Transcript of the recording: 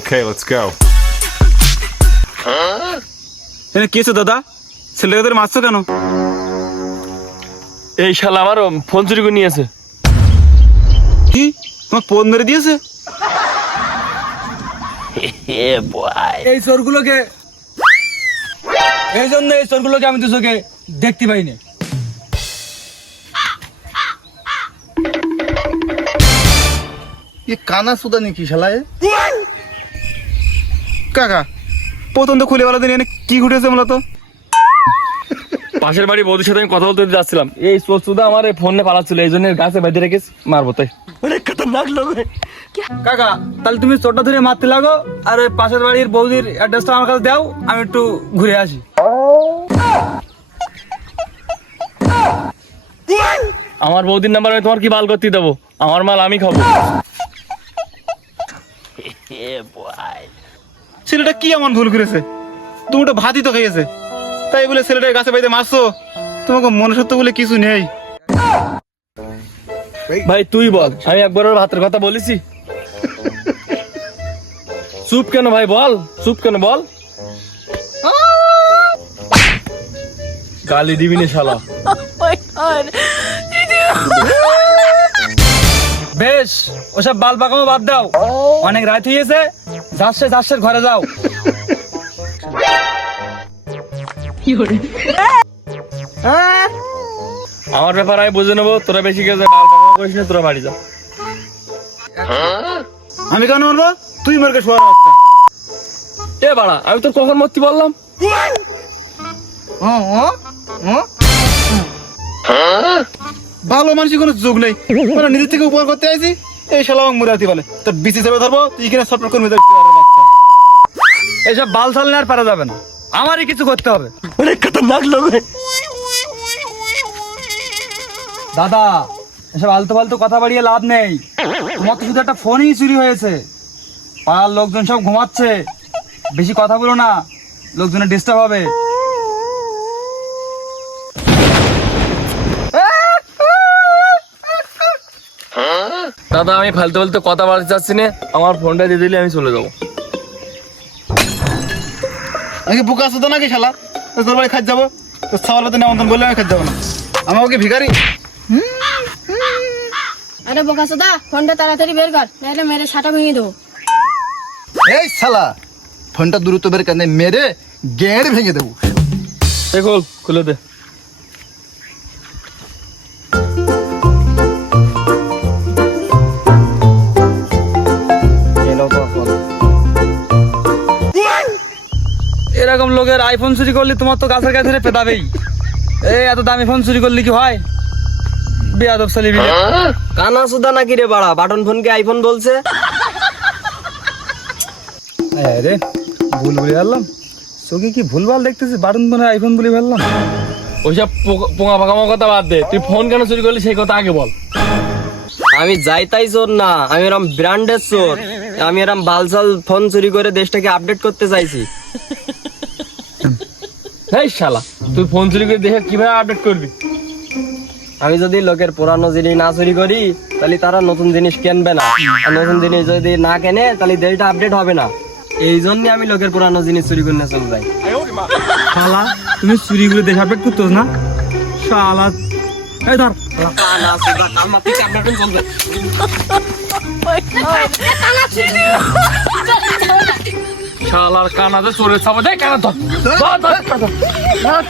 Okay, let's go. এনে কি হয়েছে দাদা? ছেলেকে ধরে মারছো কেন? এই শালা আমার ফোন চুরি করে নিয়েছে। কি তোমার ফোন মেরে দিয়েছে? এই চোরগুলোকে এই জন্য এই চোরগুলোকে আমি তো চোখে দেখতে পাইনি। ये काना सुदा नहीं की शाला है কাকা প্রথম তো খুলে বলা দিন এনে কি ঘটেছে মূলত? পাশের বাড়ি বৌদির সাথে আমি কথা বলতে যাচ্ছিলাম, এই চোরচুদা আমার ফোনে পালাচ্ছিল, এই জন্য গাছে বেঁধে রেখে মারবো তাই। কাকা তাহলে তুমি চোরটা ধরে মারতে লাগো, আর ওই পাশের বাড়ির বৌদির অ্যাড্রেসটা আমার কাছে দাও, আমি একটু ঘুরে আসি। আমার বৌদির নাম্বার আমি তোমার কি বাল করতে দেবো? আমার মাল আমি খাবো। ছেলেটা কি এমন ভুল করেছে? তুমি তো ভাতই তো খেয়েছে, তাই বলে ছেলেটা গাছে বাইতে মারছো? তোমাকে মনুষ্যত্ব বলে কিছু নেই। ভাই তুই বল, আমি একবার ওর ভাতের কথা বলেছি? চুপ কেন ভাই, বল চুপ কেন বল। গালি দিবি না শালা। বেশ ওসব বাল পাকামো বাদ দাও, অনেক রাত হয়েছে, যাচ্ছে ঘরে যাও। আমার ব্যাপার আমি বুঝে নেবো, তোরা বেশি গেছে বাল পাকামো করিস না, তোরা বাড়ি যা। আমি কেন মারবো? তুই মারকে শোয়ার বাচ্চা। এ বাড়া, আমি তোর কখন মরতে বললাম? ভালো মানুষের কোনো যোগ নেই, মানে নিজের থেকে উপকার করতে আইছি, এই শালা আমাকে মুরাতি বলে তোর বিসি হিসেবে ধরবো, তুই কিনা সটপট করে মেরে বাচ্চা। এসব বাল ছাল আর পারা যাবে না, আমারই কিছু করতে হবে। দাদা এসব আলতু ফালতু কথা বাড়িয়ে লাভ নেই, তোমার তো শুধু একটা ফোনই চুরি হয়েছে, পাড়ার লোকজন সব ঘুমাচ্ছে, বেশি কথা বলো না, লোকজনের ডিস্টার্ব হবে। দাদা আমি ফালতু ফালতু কথা বলতে চাচ্ছি না, আমার ফোনটা দিয়ে দিলে আমি চলে যাবো। আমি বুকা আসতো নাকি শালা? তোর বাড়ি খাই যাবো, তোর ছাওয়াল পাতে নেমন্তন বললে আমি খাই যাবো না। আমার ওকে ভিখারি। আরে বোকা সোদা, ফোনটা তাড়াতাড়ি বের কর, নাহলে মেরে সাটা ভেঙে দেবো। এই শালা ফোনটা দ্রুত বের করনে মেরে গেড় ভেঙে দেবো। দেখো খুলে দে। এরকম লোকের আইফোন চুরি করলে তোমার তো গাছের গায়ে ধরে পেতাবেই। এই এত দামি ফোন চুরি করলে কি হয়? বেয়াদব ছেলে বিলে। কানা সুদা নাকি রে বাড়া, বাটন ফোনকে আইফোন বলছে। আরে ভুল বলে ফেললাম, চোখে কি ভুলভাল দেখতেছিস, বাটন ফোনে আইফোন বলে ফেললাম। ওইসব পোঙা পাকামো কথা বাদ দে, তুই ফোন কেন চুরি করলি সেই কথা আগে বল। আমি যাই তাই চোর না, আমি এরম ব্র্যান্ডের চোর, আমি এরম বালসাল ফোন চুরি করে দেশটাকে আপডেট করতে চাইছি। এই শালা তুই ফোন চুরি করে দেখে কিভাবে আপডেট করবি? আমি যদি লোকের পুরানো জিনিস না চুরি করি তাহলে তারা নতুন জিনিস কিনবে না, আর নতুন জিনিস যদি না কেনে তাহলে দেশটা আপডেট হবে না। এই জন্য আমি লোকের পুরানো জিনিস চুরি করে চলে যাই। শালা তুমি চুরি করে দেশ আপডেট করতো না শালা। এই ধর কানা সুদা কালমা তুই আপডেট চলবে। শালার কানাতে চোরের ছাপা দেয় কেন? ধর ধর ধর ধর।